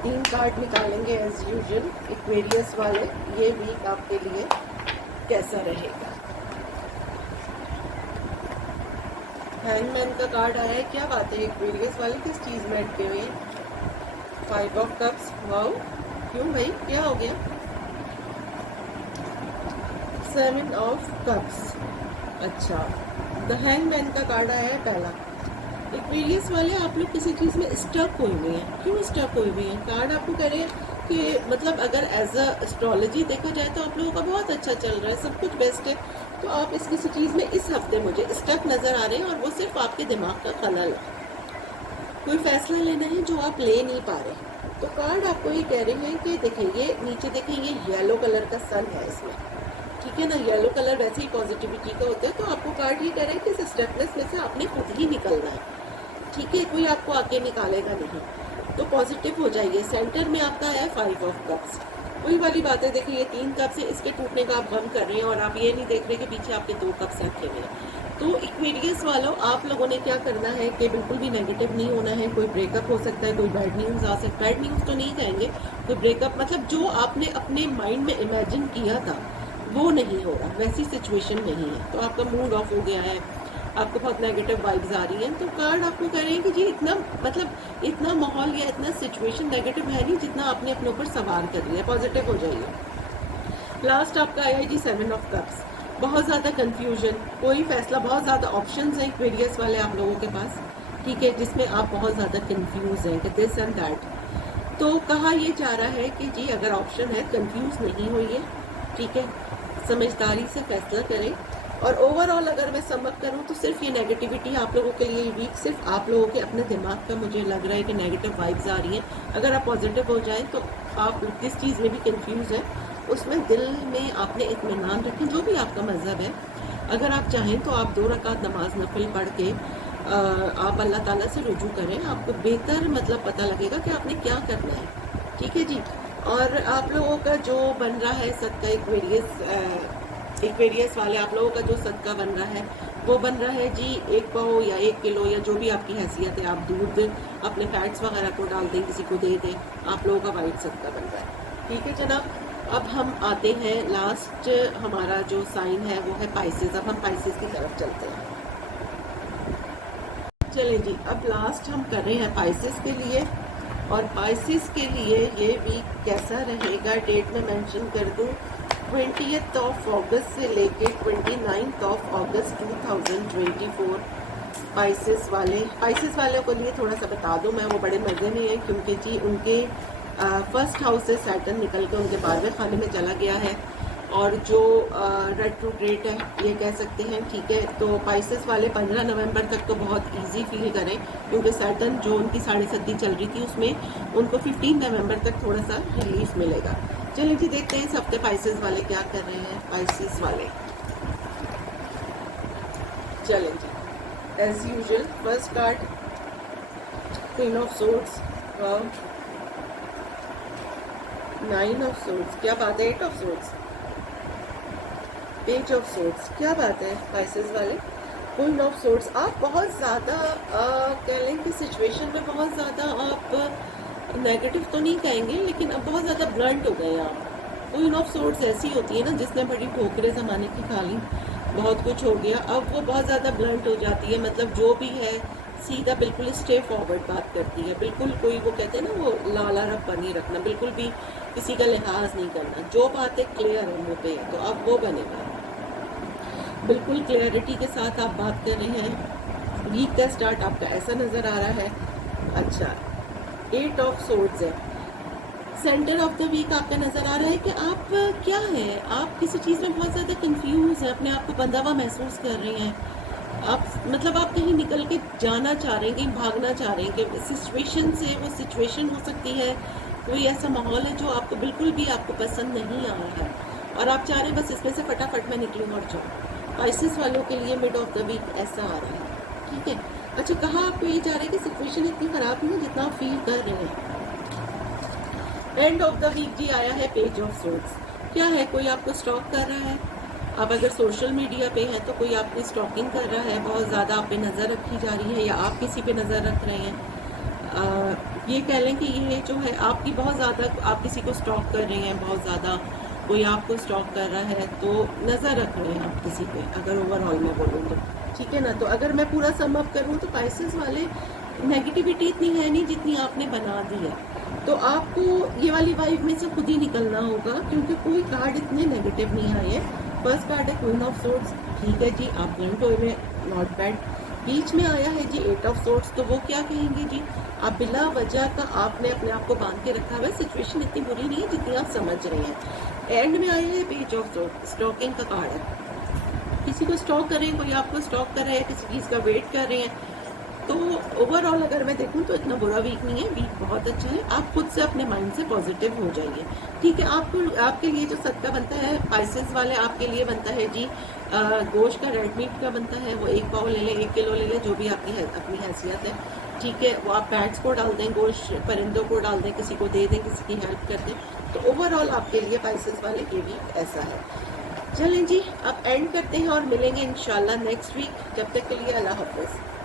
3 कार्ड निकालेंगे एज यूजुअल एक्वेरियस वाले। ये वीक आपके लिए कैसा रहेगा। हैंगमैन का कार्ड आया है, क्या बात है, एक्वेरियस वाले किस चीज़ में अटके हुए हैं। 5 ऑफ कप्स, वाओ, क्यों भाई, क्या हो गया। 7 ऑफ कप्स, अच्छा, द हैंगमैन का कार्ड आया है पहला। एक्वेरियस वाले आप लोग किसी चीज़ में स्टक हुए हुए हैं। क्यों स्टक हुए हुए हैं, कार्ड आपको कह रहे हैं कि मतलब अगर एज अ एस्ट्रोलॉजी देखा जाए तो आप लोगों का बहुत अच्छा चल रहा है, सब कुछ बेस्ट है, तो आप इस किसी चीज़ में इस हफ्ते मुझे स्टक नज़र आ रहे हैं, और वो सिर्फ आपके दिमाग का खलल है। कोई फैसला लेना है जो आप ले नहीं पा रहे। तो कार्ड आपको ये कह रहे हैं कि देखें, ये नीचे देखें, ये येलो कलर का सन है इसमें, ठीक है ना। येलो कलर वैसे ही पॉजिटिविटी का होता है। तो आपको कार्ड ये कह रहे हैं कि इस स्टकनेस में से आपने खुद ही निकलना है, ठीक है, कोई आपको आके निकालेगा नहीं। तो पॉजिटिव हो जाइए। सेंटर में आपका है 5 ऑफ कप्स। वही वाली बात है, देखिए ये 3 कप्स है, इसके टूटने का आप गम कर रहे हैं, और आप ये नहीं देख रहे कि पीछे आपके 2 कप्स रखे हुए हैं। तो एक्वेरियस वालों, आप लोगों ने क्या करना है कि बिल्कुल भी नेगेटिव नहीं होना है। कोई ब्रेकअप हो सकता है, कोई बैड न्यूज़ आ सकता है, बैड न्यूज़ तो नहीं कहेंगे, कोई ब्रेकअप, मतलब जो आपने अपने माइंड में इमेजिन किया था वो नहीं हो रहा, वैसी सिचुएशन नहीं है। तो आपका मूड ऑफ हो गया है, आपको बहुत नेगेटिव वाइब्स आ रही हैं। तो कार्ड आपको कह रहे हैं कि जी इतना, मतलब इतना माहौल या इतना सिचुएशन नेगेटिव है नहीं जितना आपने अपने ऊपर सवार कर लिया है। पॉजिटिव हो जाइए। लास्ट आपका आया है जी 7 ऑफ कप्स। बहुत ज़्यादा कंफ्यूजन, कोई फैसला, बहुत ज़्यादा ऑप्शंस हैं एक्वेरियस वाले आप लोगों के पास, ठीक है, जिसमें आप बहुत ज़्यादा कंफ्यूज हैं कि दिस एंड दैट। तो कहा ये जा रहा है कि जी अगर ऑप्शन है, कंफ्यूज नहीं होइए, ठीक है, समझदारी से फैसला करें। और ओवरऑल अगर मैं समअप करूं तो सिर्फ ये नेगेटिविटी आप लोगों के लिए वीक, सिर्फ आप लोगों के अपने दिमाग का मुझे लग रहा है कि नेगेटिव वाइब्स आ रही हैं। अगर आप पॉजिटिव हो जाएं तो आप किस चीज़ में भी कंफ्यूज हैं, उसमें दिल में आपने इत्मीनान रखें, जो भी आपका मज़हब है। अगर आप चाहें तो आप 2 रकात नमाज नफिल पढ़ के आप अल्लाह ताला से रुजू करें, आपको बेहतर मतलब पता लगेगा कि आपने क्या करना है, ठीक है जी। और आप लोगों का जो बन रहा है सदका एक्वेरियस वाले, आप लोगों का जो सदका बन रहा है वो बन रहा है जी 1 पाव या 1 किलो या जो भी आपकी हैसियत है। आप दूध अपने फैट्स वगैरह को डाल दें, किसी को दे दें, आप लोगों का वाइट सदका बन रहा है। ठीक है जनाब, अब हम आते हैं लास्ट, हमारा जो साइन है वो है पाइसेस। अब हम पाइसेस की तरफ चलते हैं। चलें जी, अब लास्ट हम कर रहे हैं पाइसेस के लिए। और पाइसेस के लिए ये वीक कैसा रहेगा, डेट में मेंशन कर दूं, 20th ऑफ अगस्त से लेके 29th ऑफ अगस्त 2024। पाइसेस वालों के लिए थोड़ा सा बता दूं मैं, वो बड़े मज़े में है क्योंकि जी उनके फर्स्ट हाउस से सैटर्न निकल के उनके 12वें खाने में चला गया है। और जो रेट्रोग्रेड है ये कह सकते हैं। ठीक है, तो पाइसेस वाले 15 नवंबर तक तो बहुत इजी फील करें क्योंकि सैटर्न जो उनकी 7.5 चल रही थी उसमें उनको 15 नवंबर तक थोड़ा सा रिलीफ मिलेगा। चलिए जी देखते हैं इस हफ्ते पाइसेस वाले क्या कर रहे हैं। पाइसेस वाले चलें जी, as usual first card queen of swords, 9 of swords, क्या बात है, 8 of swords, page of swords, क्या बात है पाइसेस वाले, क्वीन ऑफ सोर्ड्स। आप बहुत ज़्यादा कह लें कि सिचुएशन में बहुत ज़्यादा आप नेगेटिव तो नहीं कहेंगे लेकिन अब बहुत ज़्यादा ब्लंट हो गए आप। क्वीन ऑफ सोर्ड्स ऐसी होती है ना जिसने बड़ी ठोकरें ज़माने की खा ली, बहुत कुछ हो गया, अब वो बहुत ज़्यादा ब्लंट हो जाती है। मतलब जो भी है सीधा बिल्कुल स्टे फॉरवर्ड बात करती है, बिल्कुल कोई वो कहते हैं ना वो लाला रब्बा नहीं रखना, बिल्कुल भी किसी का लिहाज नहीं करना, जो बात है क्लियर है मुँह पे, तो अब वो बनेगा। बिल्कुल क्लियरिटी के साथ आप बात कर रहे हैं। वीक का स्टार्ट आपका ऐसा नज़र आ रहा है। अच्छा, 8 ऑफ सोर्ड्स है, सेंटर ऑफ द वीक आपका नज़र आ रहा है कि आप क्या है, आप किसी चीज़ में बहुत ज़्यादा कंफ्यूज हैं, अपने आप को बंधा हुआ महसूस कर रहे हैं। आप मतलब आप कहीं निकल के जाना चाह रहे हैं, कहीं भागना चाह रहे हैं कि सिचुएशन से, वो सिचुएशन हो सकती है कोई ऐसा माहौल है जो आपको बिल्कुल भी आपको पसंद नहीं आ रहा है और आप चाह रहे हैं बस इसमें से फटाफट मैं निकलूँ और जाऊँ। पाइसेस वालों के लिए मिड ऑफ द वीक ऐसा आ रहा है। ठीक है, अच्छा कहाँ आपको ये जा रहा है कि सिचुएशन इतनी ख़राब नहीं है जितना आप फील कर रहे हैं। एंड ऑफ द वीक जी आया है पेज ऑफ सोर्ड्स। क्या है, कोई आपको स्टॉक कर रहा है। अब अगर सोशल मीडिया पे हैं तो कोई आपकी स्टॉकिंग कर रहा है, बहुत ज़्यादा आप पे नज़र रखी जा रही है या आप किसी पे नज़र रख रहे हैं। ये कह लें कि ये जो है आपकी बहुत ज़्यादा, आप किसी को स्टॉक कर रहे हैं, बहुत ज़्यादा कोई आपको स्टॉक कर रहा है तो नज़र रख रहे हैं आप किसी पे, अगर ओवरऑल मैं बोलूँ तो। ठीक है ना, तो अगर मैं पूरा सम अप करूँ तो पाइसेस वाले नेगेटिविटी इतनी है नहीं जितनी आपने बना दी है, तो आपको ये वाली वाइब में से खुद ही निकलना होगा क्योंकि कोई कार्ड इतने नेगेटिव नहीं आए हैं। फर्स्ट कार्ड है क्वीन ऑफ सोर्ड्स, ठीक है जी, आप ब्लंट हुए में, नॉट बैड। बीच में आया है जी 8 ऑफ सोर्ड्स, तो वो क्या कहेंगे जी, आप बिला वजह का आपने अपने आप को बांध के रखा हुआ है, सिचुएशन इतनी बुरी नहीं है जितनी आप समझ रहे हैं। एंड में आया है पेज ऑफ सोर्ड्स, स्टॉकिंग का कार्ड है, किसी को स्टॉक कर रहे हैं, कोई आपको स्टॉक कर रहा है, किसी चीज़ का वेट कर रहे हैं। तो ओवरऑल अगर मैं देखूं तो इतना बुरा वीक नहीं है, वीक बहुत अच्छा है। आप खुद से अपने माइंड से पॉजिटिव हो जाइए। ठीक है, आपको आपके लिए जो सदका बनता है पाइसेस वाले, आपके लिए बनता है जी गोश्त का, रेड मीट का बनता है, वो 1 पाव ले लें, 1 किलो ले लें, जो भी आपकी अपनी हैसियत है। ठीक है, वो आप पैट्स को डाल दें, गोश्त परिंदों को डाल दें, किसी को दे दें, किसी की हेल्प कर दें। तो ओवरऑल आपके लिए पाइसेस वाले ये वीक ऐसा है। चलें जी, अब एंड करते हैं और मिलेंगे इंशाल्लाह नेक्स्ट वीक। जब तक के लिए अल्लाह हाफ़िज़।